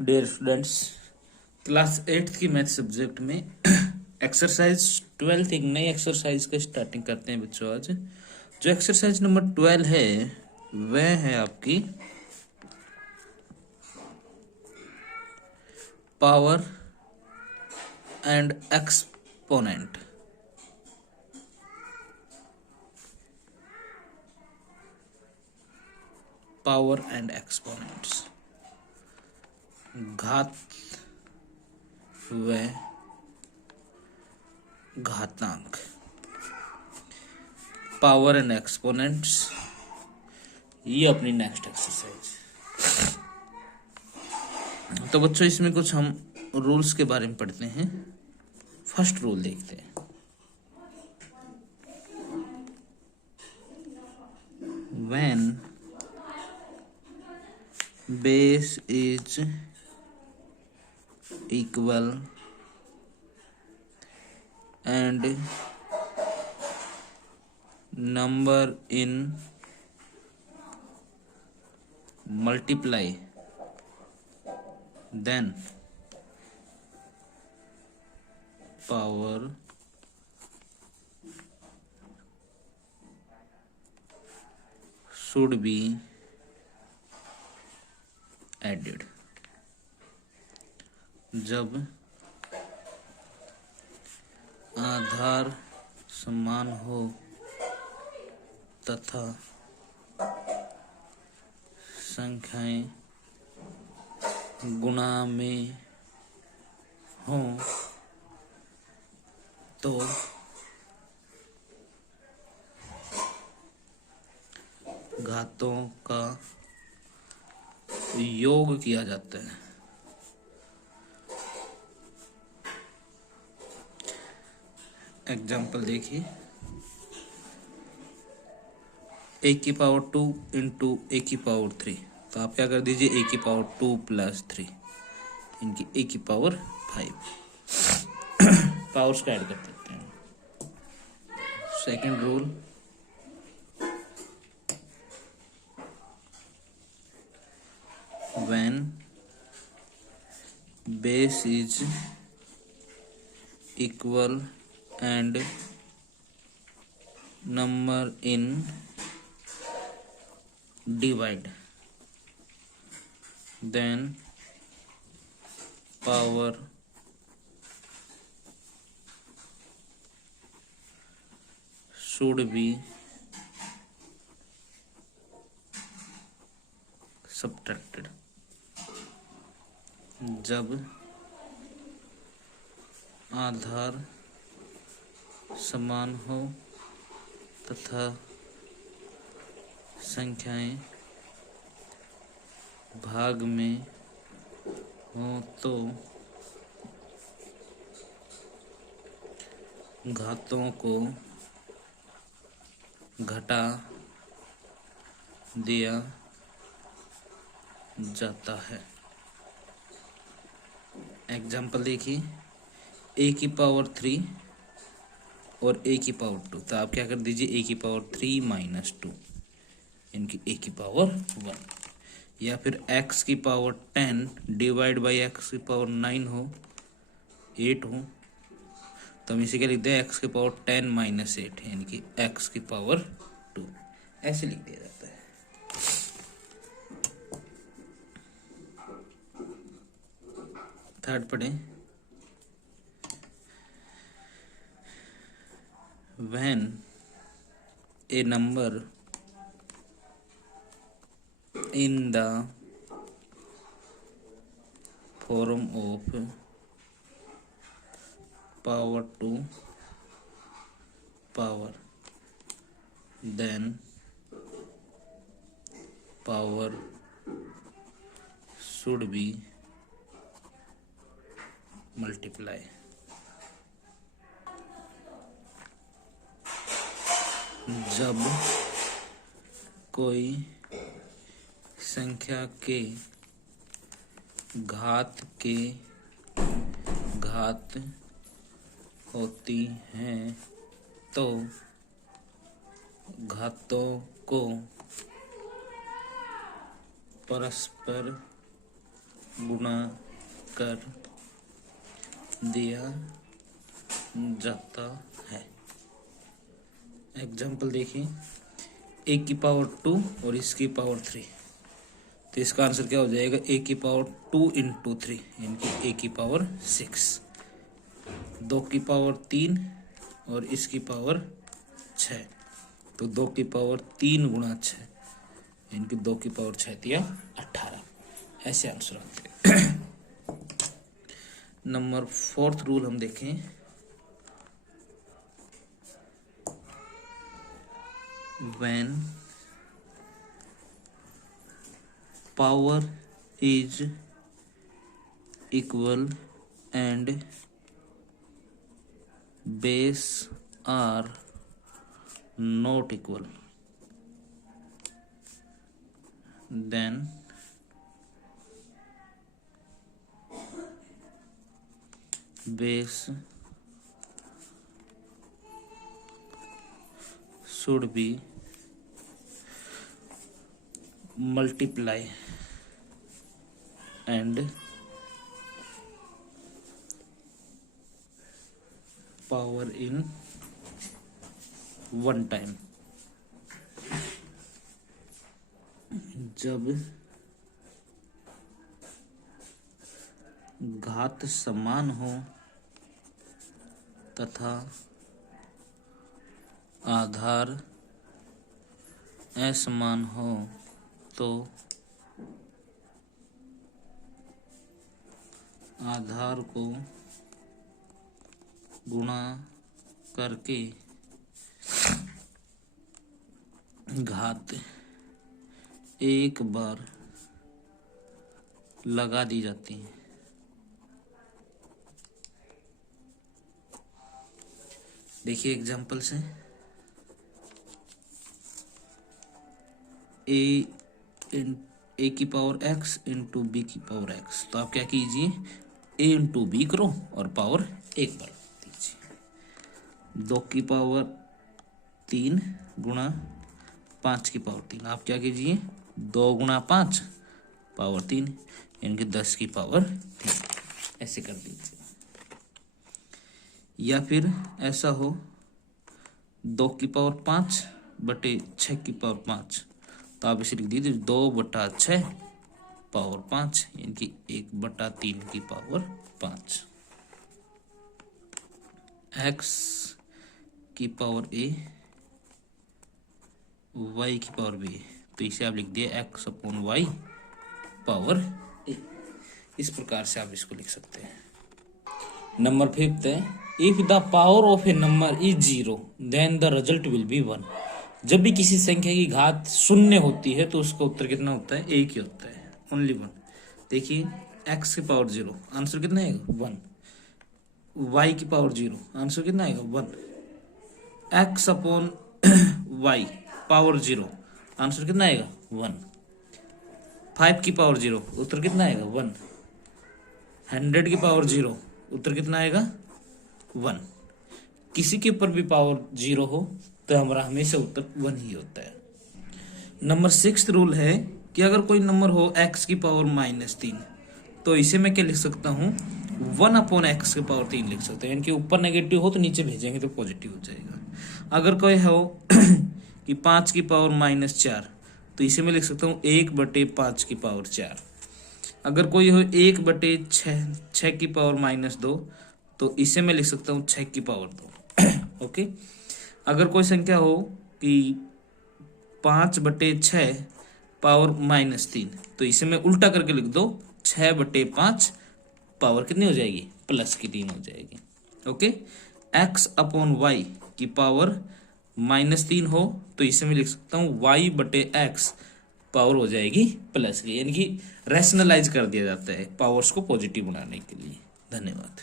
Dear students, class 8th की math subject में exercise 12 एक नई एक्सरसाइज का स्टार्टिंग करते हैं बच्चों। आज जो एक्सरसाइज नंबर 12 है वह है आपकी power and exponent. Power and exponents, घात व घातांक। पावर एंड एक्सपोनेंट्स, ये अपनी नेक्स्ट एक्सरसाइज। तो बच्चों इसमें कुछ हम रूल्स के बारे में पढ़ते हैं। फर्स्ट रूल देखते हैं। When base is equal and number in multiply, then power should be added। जब आधार समान हो तथा संख्याएं गुणा में हो तो घातों का योग किया जाता है। एग्जाम्पल देखिए, ए की पावर 2 इंटू ए की पावर 3, तो आप क्या कर दीजिए, ए की पावर 2 प्लस 3 इनकी ए की पावर 5 पावर्स का ऐड कर देते हैं। Second rule, when base is equal and number in divide, then power should be subtracted। जब आधार समान हो तथा संख्याएं भाग में हो तो घातों को घटा दिया जाता है। एग्जाम्पल देखिए, ए की पावर 3 और ए की पावर 2, तो आप क्या कर दीजिए, ए की पावर 3 माइनस 2 इनकी ए की पावर 1, या फिर एक्स की पावर 10 डिवाइड बाई एक्स की पावर 9 हो 8 हो, तो हम इसे क्या लिखते हैं, एक्स की पावर 10 माइनस 8 यानी कि एक्स की पावर 2, ऐसे लिख दिया जाता है। थर्ड पढ़ें, when a number in the form of power to power, then power should be multiply। जब कोई संख्या के घात होती है तो घातों को परस्पर गुणा कर दिया जाता है। एग्जाम्पल देखिए, a की पावर 2 और इसकी पावर 3, तो इसका आंसर क्या हो जाएगा, a की पावर 2 इंटू 3 यानी कि a की पावर 6, 2 की पावर 3 और इसकी पावर 6, तो 2 की पावर 3 गुणा 6 यानी कि 2 की पावर 6 दिया 18, ऐसे आंसर आते हैं। नंबर 4th रूल हम देखें, when power is equal and base are not equal, then base should be multiply and power in one time। जब घात समान हो तथा आधार असमान हो तो आधार को गुणा करके घात एक बार लगा दी जाती है। देखिए एग्जाम्पल से, ए की पावर x इंटू बी की पावर x, तो आप क्या कीजिए, a इंटू बी करो और पावर एक बार दीजिए। 2 की पावर 3 गुणा 5 की पावर 3, आप क्या कीजिए, 2 गुणा 5 पावर 3 यानी कि 10 की पावर 3, ऐसे कर दीजिए। या फिर ऐसा हो, 2 की पावर 5 बटे 6 की पावर 5, तो आप इसे लिख दीजिए 2/6 पावर 5 यानी कि 1/3 की पावर 5। x की पावर a, y की पावर b, तो इसे आप लिख दिए x/y पावर a। इस प्रकार से आप इसको लिख सकते हैं। नंबर 5th है, if the power of a number is 0 then the result will be 1। जब भी किसी संख्या की घात शून्य होती है तो उसका उत्तर कितना होता है, एक ही होता है, ओनली 1। देखिए x की पावर 0, आंसर कितना आएगा 1, y की पावर 0, आंसर कितना आएगा 1, x/y पावर 0, आंसर कितना आएगा 1, 5 की पावर 0, उत्तर कितना आएगा 1, 100 की पावर 0, उत्तर कितना आएगा 1। किसी के ऊपर भी पावर 0 हो तो हमारा हमेशा उत्तर 1 ही होता है। नंबर 6th रूल है कि अगर कोई नंबर हो x की पावर -3, तो इसे मैं क्या लिख सकता हूँ, 1/x की पावर 3 लिख सकते हैं, यानी कि ऊपर नेगेटिव हो तो नीचे भेजेंगे तो पॉजिटिव हो जाएगा। अगर कोई हो कि 5 की पावर -4, तो इसे मैं लिख सकता हूँ 1/5 की पावर 4। अगर कोई हो 1/6 की पावर -2, तो इसे मैं लिख सकता हूँ 6 की पावर 2। ओके, अगर कोई संख्या हो कि 5/6 पावर -3, तो इसे मैं उल्टा करके लिख दो, 6/5 पावर कितनी हो जाएगी, +3 हो जाएगी। ओके, x/y की पावर -3 हो तो इसे मैं लिख सकता हूँ y/x पावर हो जाएगी +3, यानी कि रैशनलाइज कर दिया जाता है पावर्स को पॉजिटिव बनाने के लिए। धन्यवाद।